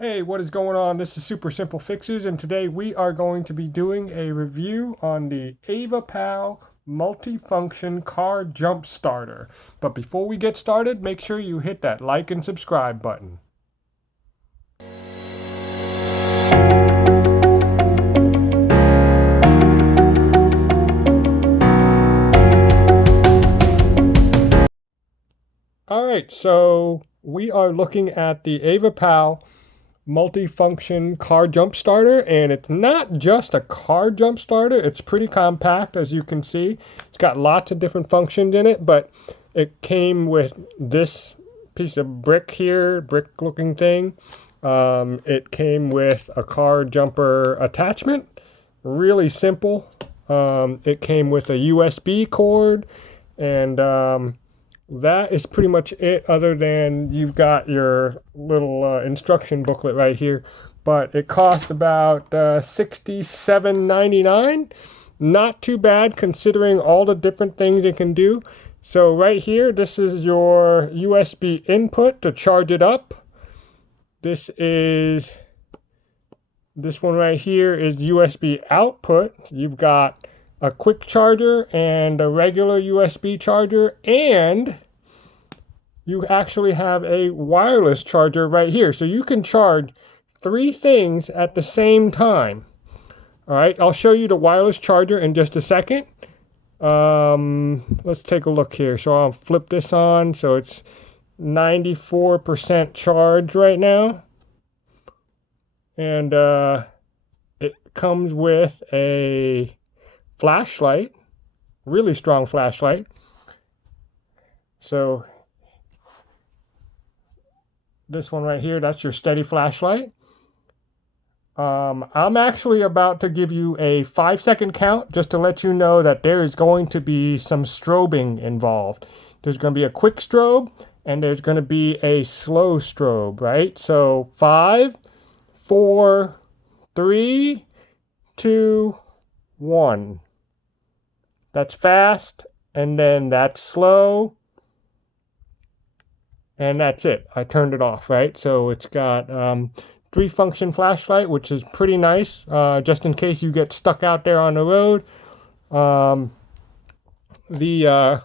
Hey, what is going on? This is Super Simple Fixes, and today we are going to be doing a review on the Avapow multifunction car jump starter. But before we get started, make sure you hit that like and subscribe button. All right, so we are looking at the Avapow multifunction car jump starter, and it's not just a car jump starter. It's pretty compact, as you can see. It's got lots of different functions in it, but it came with this piece of brick here, brick looking thing. It came with a car jumper attachment, really simple. It came with a USB cord, and that is pretty much it, other than you've got your little instruction booklet right here. But it cost about $67.99. Not too bad considering all the different things it can do. So right here, this is your USB input to charge it up. This one right here is USB output. You've got a quick charger and a regular USB charger, and you actually have a wireless charger right here. So you can charge three things at the same time. All right, I'll show you the wireless charger in just a second. Let's take a look here. So I'll flip this on. So it's 94% charged right now. And it comes with a flashlight, really strong flashlight. So this one right here, that's your steady flashlight. I'm actually about to give you a 5-second count just to let you know that there is going to be some strobing involved. There's going to be a quick strobe and there's going to be a slow strobe, right? So 5, 4, 3, 2, 1. That's fast, and then that's slow, and that's it. I turned it off, right? So it's got 3-function flashlight, which is pretty nice, just in case you get stuck out there on the road. The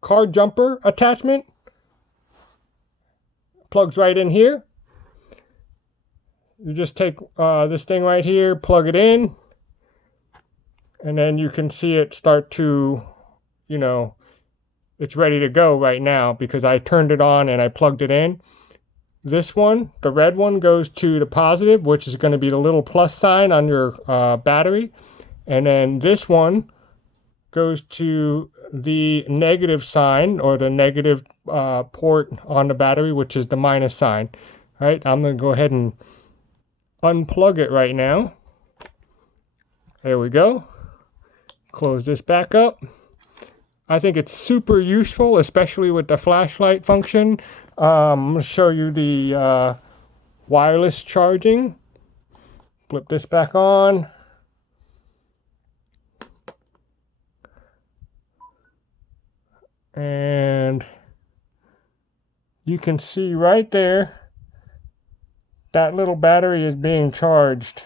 car jumper attachment plugs right in here. You just take this thing right here, plug it in, and then you can see it start to, it's ready to go right now because I turned it on and I plugged it in. This one, the red one, goes to the positive, which is going to be the little plus sign on your battery. And then this one goes to the negative sign, or the negative port on the battery, which is the minus sign. All right, I'm going to go ahead and unplug it right now. There we go. Close this back up. I think it's super useful, especially with the flashlight function. I'm going to show you the wireless charging. Flip this back on. And you can see right there, that little battery is being charged.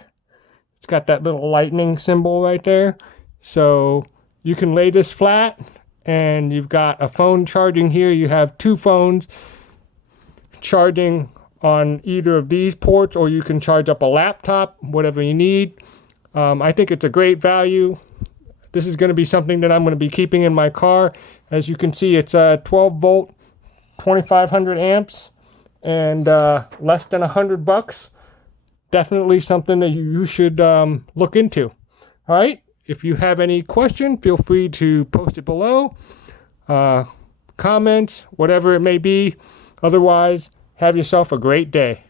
It's got that little lightning symbol right there. So you can lay this flat, and you've got a phone charging here. You have two phones charging on either of these ports, or you can charge up a laptop, whatever you need. I think it's a great value. This is going to be something that I'm going to be keeping in my car. As you can see, it's a 12 volt, 2500 amps, and less than $100. Definitely something that you should look into. All right. If you have any question, feel free to post it below. Comments, whatever it may be. Otherwise, have yourself a great day.